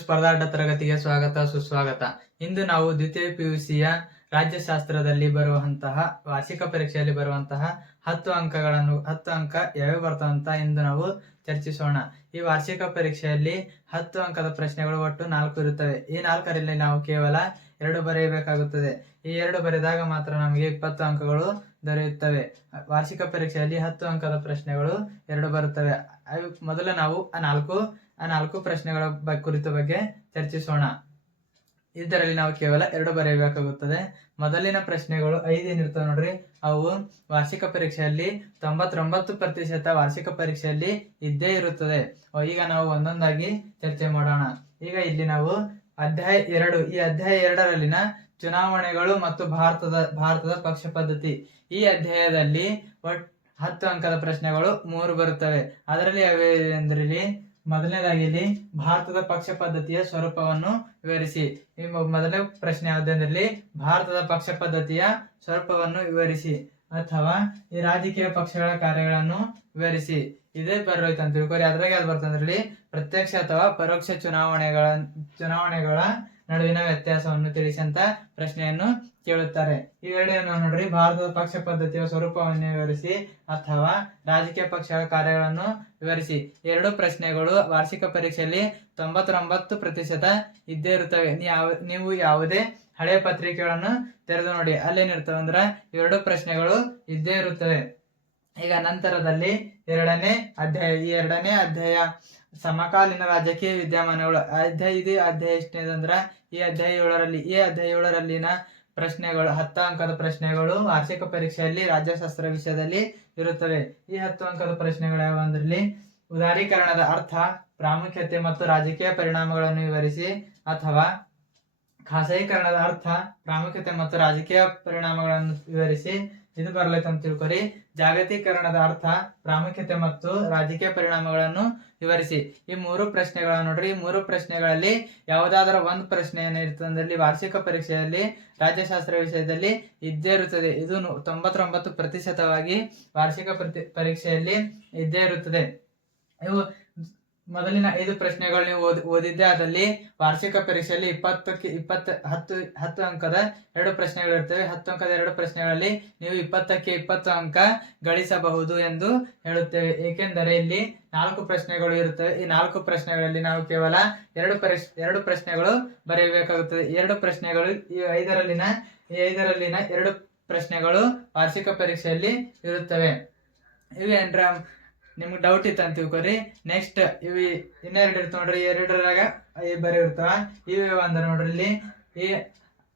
ಸ್ಪರ್ಧಾಟ ತರಗತಿಗೆ ಸ್ವಾಗತ ಸುಸ್ವಾಗತ. ಇಂದು ನಾವು ದ್ವಿತೀಯ PUCಯ ರಾಜ್ಯಶಾಸ್ತ್ರದಲ್ಲಿ ಬರುವಂತಹ ವಾರ್ಷಿಕ ಪರೀಕ್ಷೆಯಲ್ಲಿ ಬರುವಂತಹ 10 ಅಂಕ ಯಾವ್ಯಾವ ಬರ್ತಾವಂತ ಇಂದು ನಾವು ಚರ್ಚಿಸೋಣ. ಈ ವಾರ್ಷಿಕ ಪರೀಕ್ಷೆಯಲ್ಲಿ 10 ಅಂಕದ ಪ್ರಶ್ನೆಗಳು ಒಟ್ಟು 4 ಇರುತ್ತವೆ. ಈ 4ರಲ್ಲಿ ನಾವು ಕೇವಲ 2 ಬರೆಯಬೇಕಾಗುತ್ತದೆ. ಈ 2 ಬರೆದಾಗ ಮಾತ್ರ ನಮಗೆ 20 ಅಂಕಗಳು ದೊರೆಯುತ್ತವೆ. ವಾರ್ಷಿಕ ಪರೀಕ್ಷೆಯಲ್ಲಿ 10 ಅಂಕದ ಪ್ರಶ್ನೆಗಳು 2 ಬರುತ್ತವೆ. ಮೊದಲು ನಾವು ಆ ನಾಲ್ಕು ಪ್ರಶ್ನೆಗಳ ಕುರಿತ ಬಗ್ಗೆ ಚರ್ಚಿಸೋಣ. ಇದರಲ್ಲಿ ನಾವು ಕೇವಲ 2 ಬರೆಯಬೇಕಾಗುತ್ತದೆ. ಮೊದಲಿನ ಪ್ರಶ್ನೆಗಳು 5 ಏನಿರ್ತವೆ ನೋಡ್ರಿ, ಅವು ವಾರ್ಷಿಕ ಪರೀಕ್ಷೆಯಲ್ಲಿ 99% ವಾರ್ಷಿಕ ಪರೀಕ್ಷೆಯಲ್ಲಿ ಇದ್ದೇ ಇರುತ್ತದೆ. ಈಗ ನಾವು ಒಂದೊಂದಾಗಿ ಚರ್ಚೆ ಮಾಡೋಣ. ಈಗ ಇಲ್ಲಿ ನಾವು ಅಧ್ಯಾಯ 2, ಈ ಅಧ್ಯಾಯ 2ರಲ್ಲಿನ ಚುನಾವಣೆಗಳು ಮತ್ತು ಭಾರತದ ಪಕ್ಷ ಪದ್ಧತಿ, ಈ ಅಧ್ಯಾಯದಲ್ಲಿ 10 ಅಂಕದ ಪ್ರಶ್ನೆಗಳು 3 ಬರುತ್ತವೆ. ಅದರಲ್ಲಿ ಯಾವೆಂದರೆ ಮೊದಲನೇದಾಗಿ ಇಲ್ಲಿ ಭಾರತದ ಪಕ್ಷ ಪದ್ಧತಿಯ ಸ್ವರೂಪವನ್ನು ವಿವರಿಸಿ. ಈ ಮೊದಲನೇ ಪ್ರಶ್ನೆ ಯಾವುದೆಂದರೆ ಭಾರತದ ಪಕ್ಷ ಪದ್ಧತಿಯ ಸ್ವರೂಪವನ್ನು ವಿವರಿಸಿ, ಅಥವಾ ಈ ರಾಜಕೀಯ ಪಕ್ಷಗಳ ಕಾರ್ಯಗಳನ್ನು ವಿವರಿಸಿ. ಇದೇ ಬರೋಯ್ತು ಅಂತ ತಿಳ್ಕೊರಿ. ಅದ್ರಾಗ ಯಾವ್ದು ಬರ್ತಂದ್ರಲ್ಲಿ ಪ್ರತ್ಯಕ್ಷ ಅಥವಾ ಪರೋಕ್ಷ ಚುನಾವಣೆಗಳ ನಡುವಿನ ವ್ಯತ್ಯಾಸವನ್ನು ತಿಳಿಸಿ ಅಂತ ಪ್ರಶ್ನೆಯನ್ನು ಕೇಳುತ್ತಾರೆ. ಇವೆರಡೇನು ನೋಡ್ರಿ, ಭಾರತದ ಪಕ್ಷ ಪದ್ಧತಿಯ ಸ್ವರೂಪವನ್ನು ವಿವರಿಸಿ ಅಥವಾ ರಾಜಕೀಯ ಪಕ್ಷಗಳ ಕಾರ್ಯಗಳನ್ನು ವಿವರಿಸಿ. 2 ಪ್ರಶ್ನೆಗಳು ವಾರ್ಷಿಕ ಪರೀಕ್ಷೆಯಲ್ಲಿ 99% ಇದ್ದೇ ಇರುತ್ತವೆ. ನೀವು ಯಾವುದೇ ಹಳೆಯ ಪತ್ರಿಕೆಗಳನ್ನು ತೆರೆದು ನೋಡಿ, ಅಲ್ಲೇನಿರ್ತವೆ ಅಂದ್ರೆ 2 ಪ್ರಶ್ನೆಗಳು ಇದ್ದೇ ಇರುತ್ತವೆ. ಈಗ ನಂತರದಲ್ಲಿ 2ನೇ ಅಧ್ಯಾಯ, ಈ 2ನೇ ಅಧ್ಯಾಯ ಸಮಕಾಲೀನ ರಾಜಕೀಯ ವಿದ್ಯಮಾನಗಳು. ಅಧ್ಯಾಯ ಎಷ್ಟನೇದಂದ್ರ ಈ ಅಧ್ಯಾಯ 7ರಲ್ಲಿನ ಪ್ರಶ್ನೆಗಳು 10 ಅಂಕದ ಪ್ರಶ್ನೆಗಳು ವಾರ್ಷಿಕ ಪರೀಕ್ಷೆಯಲ್ಲಿ ರಾಜ್ಯಶಾಸ್ತ್ರ ವಿಷಯದಲ್ಲಿ ಇರುತ್ತವೆ. ಈ 10 ಅಂಕದ ಪ್ರಶ್ನೆಗಳು ಯಾವ ಅಂದ್ರಲ್ಲಿ ಉದಾರೀಕರಣದ ಅರ್ಥ, ಪ್ರಾಮುಖ್ಯತೆ ಮತ್ತು ರಾಜಕೀಯ ಪರಿಣಾಮಗಳನ್ನು ವಿವರಿಸಿ, ಅಥವಾ ಖಾಸಗೀಕರಣದ ಅರ್ಥ, ಪ್ರಾಮುಖ್ಯತೆ ಮತ್ತು ರಾಜಕೀಯ ಪರಿಣಾಮಗಳನ್ನು ವಿವರಿಸಿ. ಇದು ಬರ್ಲೈತೆ ಅಂತ ತಿಳ್ಕೊರಿ. ಜಾಗತೀಕರಣದ ಅರ್ಥ, ಪ್ರಾಮುಖ್ಯತೆ ಮತ್ತು ರಾಜಕೀಯ ಪರಿಣಾಮಗಳನ್ನು ವಿವರಿಸಿ. ಈ 3 ಪ್ರಶ್ನೆಗಳು ನೋಡ್ರಿ. ಈ 3 ಪ್ರಶ್ನೆಗಳಲ್ಲಿ ಯಾವುದಾದರೂ ಒಂದು ಪ್ರಶ್ನೆ ಏನಿರ್ತದೆ ವಾರ್ಷಿಕ ಪರೀಕ್ಷೆಯಲ್ಲಿ ರಾಜ್ಯಶಾಸ್ತ್ರ ವಿಷಯದಲ್ಲಿ ಇದ್ದೇ ಇರುತ್ತದೆ. ಇದು 99% ವಾರ್ಷಿಕ ಪರೀಕ್ಷೆಯಲ್ಲಿ ಇದ್ದೇ ಇರುತ್ತದೆ. ಇವು ಮೊದಲಿನ 5 ಪ್ರಶ್ನೆಗಳು ನೀವು ಓದಿದ್ದೆ ಆದಲ್ಲಿ ವಾರ್ಷಿಕ ಪರೀಕ್ಷೆಯಲ್ಲಿ 10 ಅಂಕದ 2 ಪ್ರಶ್ನೆಗಳು ಇರ್ತವೆ. 10 ಅಂಕದ 2 ಪ್ರಶ್ನೆಗಳಲ್ಲಿ ನೀವು 20ಕ್ಕೆ 20 ಅಂಕ ಗಳಿಸಬಹುದು ಎಂದು ಹೇಳುತ್ತೇವೆ. ಏಕೆಂದರೆ ಇಲ್ಲಿ 4 ಪ್ರಶ್ನೆಗಳು ಇರುತ್ತವೆ. ಈ 4 ಪ್ರಶ್ನೆಗಳಲ್ಲಿ ನಾವು ಕೇವಲ 2 ಪ್ರಶ್ನೆಗಳು ಬರೆಯಬೇಕಾಗುತ್ತದೆ. 2 ಪ್ರಶ್ನೆಗಳು ಈ 5ರಲ್ಲಿನ 2 ಪ್ರಶ್ನೆಗಳು ವಾರ್ಷಿಕ ಪರೀಕ್ಷೆಯಲ್ಲಿ ಇರುತ್ತವೆ. ಇವೇನ್ರ ನಿಮ್ಗೆ ಡೌಟ್ ಇತ್ತು ಅಂತ ತಿಳ್ಕೊರಿ. ನೆಕ್ಸ್ಟ್ ಇವು ಇನ್ನೆರಡು ಇರ್ತಾವ ನೋಡ್ರಿ. 2ರಾಗ ಬರೆಯಿರ್ತಾವ. ಇವು ಅಂದ್ರೆ ನೋಡ್ರಿ ಇಲ್ಲಿ ಈ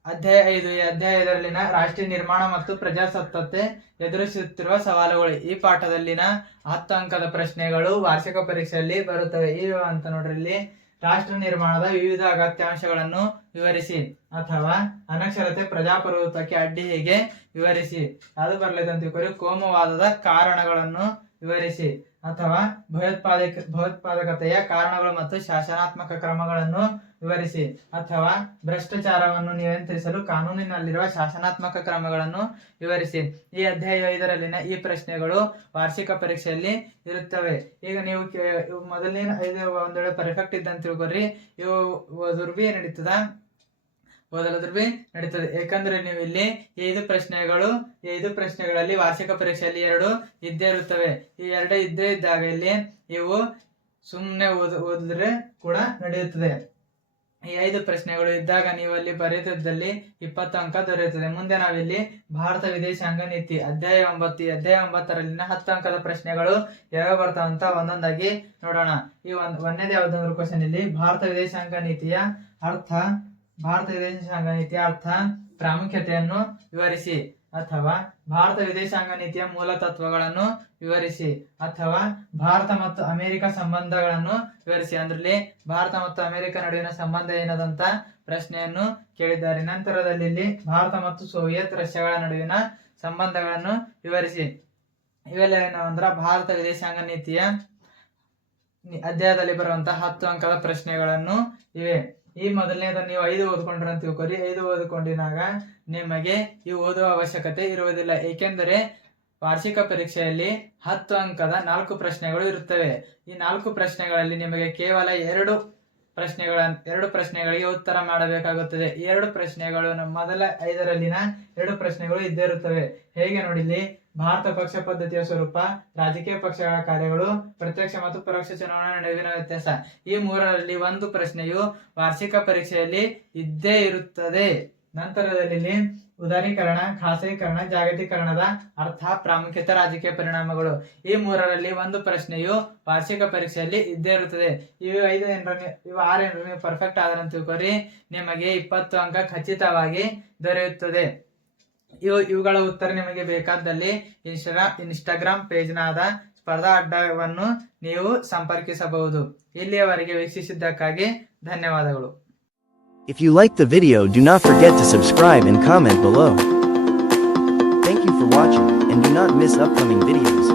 ಅಧ್ಯಾಯ 5, ಈ ಅಧ್ಯಾಯ 5ರಲ್ಲಿನ ರಾಷ್ಟ್ರೀಯ ನಿರ್ಮಾಣ ಮತ್ತು ಪ್ರಜಾಸತ್ತತೆ ಎದುರಿಸುತ್ತಿರುವ ಸವಾಲುಗಳು, ಈ ಪಾಠದಲ್ಲಿನ 10 ಅಂಕದ ಪ್ರಶ್ನೆಗಳು ವಾರ್ಷಿಕ ಪರೀಕ್ಷೆಯಲ್ಲಿ ಬರುತ್ತವೆ. ಇವು ಅಂತ ನೋಡ್ರಿ ಇಲ್ಲಿ ರಾಷ್ಟ್ರ ನಿರ್ಮಾಣದ ವಿವಿಧ ಅಗತ್ಯಾಂಶಗಳನ್ನು ವಿವರಿಸಿ, ಅಥವಾ ಅನಕ್ಷರತೆ ಪ್ರಜಾಪ್ರಭುತ್ವಕ್ಕೆ ಅಡ್ಡಿ ಹೇಗೆ ವಿವರಿಸಿ. ಅದು ಬರ್ಲೈತೆ ಅಂತ ತಿಳ್ಕೊರಿ. ಕೋಮುವಾದದ ಕಾರಣಗಳನ್ನು ವಿವರಿಸಿ, ಅಥವಾ ಭಯೋತ್ಪಾದಕತೆಯ ಕಾರಣಗಳು ಮತ್ತು ಶಾಸನಾತ್ಮಕ ಕ್ರಮಗಳನ್ನು ವಿವರಿಸಿ, ಅಥವಾ ಭ್ರಷ್ಟಾಚಾರವನ್ನು ನಿಯಂತ್ರಿಸಲು ಕಾನೂನಿನಲ್ಲಿರುವ ಶಾಸನಾತ್ಮಕ ಕ್ರಮಗಳನ್ನು ವಿವರಿಸಿ. ಈ ಅಧ್ಯಾಯ 5ರಲ್ಲಿನ ಈ ಪ್ರಶ್ನೆಗಳು ವಾರ್ಷಿಕ ಪರೀಕ್ಷೆಯಲ್ಲಿ ಇರುತ್ತವೆ. ಈಗ ನೀವು ಮೊದಲಿನ 5 ಒಂದ್ ವೇಳೆ ಪರ್ಫೆಕ್ಟ್ ಇದ್ದಂತ ತಿಳ್ಕೊರಿ. ಇವು ಓದಿದ್ರು ನಡೀತದೆ. ಯಾಕಂದ್ರೆ ನೀವು ಇಲ್ಲಿ 5 ಪ್ರಶ್ನೆಗಳಲ್ಲಿ ವಾರ್ಷಿಕ ಪರೀಕ್ಷೆಯಲ್ಲಿ 2 ಇದ್ದೇ ಇರುತ್ತವೆ. ಈ 2 ಇದ್ದೇ ಇದ್ದಾಗ ಇಲ್ಲಿ ಇವು ಸುಮ್ಮನೆ ಓದಿದ್ರೆ ಕೂಡ ನಡೆಯುತ್ತದೆ. ಈ 5 ಪ್ರಶ್ನೆಗಳು ಇದ್ದಾಗ ನೀವು ಅಲ್ಲಿ ಬರೆದಿದ್ದಲ್ಲಿ 20 ಅಂಕ ದೊರೆಯುತ್ತದೆ. ಮುಂದೆ ನಾವಿಲ್ಲಿ ಭಾರತ ವಿದೇಶಾಂಗ ನೀತಿ ಅಧ್ಯಾಯ 9, ಈ ಅಧ್ಯಾಯ 9ರಲ್ಲಿನ 10 ಅಂಕದ ಪ್ರಶ್ನೆಗಳು ಯಾವ್ಯಾವ ಬರ್ತಾವಂತ ಒಂದೊಂದಾಗಿ ನೋಡೋಣ. ಈ ಒಂದನೇದು ಯಾವ್ದಂದ್ರೆ ಕ್ವಶನ್ ಇಲ್ಲಿ ಭಾರತ ವಿದೇಶಾಂಗ ನೀತಿಯ ಅರ್ಥ, ಪ್ರಾಮುಖ್ಯತೆಯನ್ನು ವಿವರಿಸಿ, ಅಥವಾ ಭಾರತ ವಿದೇಶಾಂಗ ನೀತಿಯ ಮೂಲ ತತ್ವಗಳನ್ನು ವಿವರಿಸಿ, ಅಥವಾ ಭಾರತ ಮತ್ತು ಅಮೆರಿಕ ಸಂಬಂಧಗಳನ್ನು ವಿವರಿಸಿ. ಅಂದ್ರೆ ಭಾರತ ಮತ್ತು ಅಮೆರಿಕ ನಡುವಿನ ಸಂಬಂಧ ಏನದಂತ ಪ್ರಶ್ನೆಯನ್ನು ಕೇಳಿದ್ದಾರೆ. ನಂತರದಲ್ಲಿ ಇಲ್ಲಿ ಭಾರತ ಮತ್ತು ಸೋವಿಯತ್ ರಷ್ಯಾಗಳ ನಡುವಿನ ಸಂಬಂಧಗಳನ್ನು ವಿವರಿಸಿ. ಇವೆಲ್ಲ ಏನಂದ್ರ ಭಾರತ ವಿದೇಶಾಂಗ ನೀತಿಯ ಅಧ್ಯಾಯದಲ್ಲಿ ಬರುವಂತಹ 10 ಅಂಕದ ಪ್ರಶ್ನೆಗಳನ್ನು ಇವೆ. ಈ ಮೊದಲನೇದನ್ನು ನೀವು 5 ಓದ್ಕೊಂಡ್ರ ಅಂತ ತಿಳ್ಕೊರಿ. 5 ಓದ್ಕೊಂಡಿನಾಗ ನಿಮಗೆ ಈ ಓದುವ ಅವಶ್ಯಕತೆ ಇರುವುದಿಲ್ಲ. ಏಕೆಂದರೆ ವಾರ್ಷಿಕ ಪರೀಕ್ಷೆಯಲ್ಲಿ 10 ಅಂಕದ 4 ಪ್ರಶ್ನೆಗಳು ಇರುತ್ತವೆ. ಈ 4 ಪ್ರಶ್ನೆಗಳಲ್ಲಿ ನಿಮಗೆ ಕೇವಲ ಎರಡು ಪ್ರಶ್ನೆಗಳಿಗೆ ಉತ್ತರ ಮಾಡಬೇಕಾಗುತ್ತದೆ. ಈ 2 ಪ್ರಶ್ನೆಗಳು ಮೊದಲ 5ರಲ್ಲಿನ 2 ಪ್ರಶ್ನೆಗಳು ಇದ್ದೇ ಇರುತ್ತವೆ. ಹೇಗೆ ನೋಡಿಲ್ಲಿ, ಭಾರತ ಪಕ್ಷ ಪದ್ಧತಿಯ ಸ್ವರೂಪ, ರಾಜಕೀಯ ಪಕ್ಷಗಳ ಕಾರ್ಯಗಳು, ಪ್ರತ್ಯಕ್ಷ ಮತ್ತು ಪರೋಕ್ಷ ಚುನಾವಣಾ ನಡುವಿನ ವ್ಯತ್ಯಾಸ. ಈ 3ರಲ್ಲಿ ಒಂದು ಪ್ರಶ್ನೆಯು ವಾರ್ಷಿಕ ಪರೀಕ್ಷೆಯಲ್ಲಿ ಇದ್ದೇ ಇರುತ್ತದೆ. ನಂತರದಲ್ಲಿ ಉದಾರೀಕರಣ, ಖಾಸಗೀಕರಣ, ಜಾಗತೀಕರಣದ ಅರ್ಥ, ಪ್ರಾಮುಖ್ಯತೆ, ರಾಜಕೀಯ ಪರಿಣಾಮಗಳು. ಈ 3ರಲ್ಲಿ ಒಂದು ಪ್ರಶ್ನೆಯು ವಾರ್ಷಿಕ ಪರೀಕ್ಷೆಯಲ್ಲಿ ಇದ್ದೇ ಇರುತ್ತದೆ. ಇವು 6 ನೀವು ಪರ್ಫೆಕ್ಟ್ ಆದ್ರೆ ತಿಳ್ಕೊರಿ, ನಿಮಗೆ 20 ಅಂಕ ಖಚಿತವಾಗಿ ದೊರೆಯುತ್ತದೆ. ಇವುಗಳ ಉತ್ತರ ನಿಮಗೆ ಬೇಕಾದಲ್ಲಿ ಇನ್ಸ್ಟಾಗ್ರಾಮ್ ಪೇಜ್ನಾದ ಸ್ಪರ್ಧಾ ಅಡ್ಡವನ್ನು ನೀವು ಸಂಪರ್ಕಿಸಬಹುದು. ಇಲ್ಲಿಯವರೆಗೆ ವೀಕ್ಷಿಸಿದ್ದಕ್ಕಾಗಿ ಧನ್ಯವಾದಗಳು. If you like the video, do not forget to subscribe and comment below. Thank you for watching, and do not miss upcoming videos.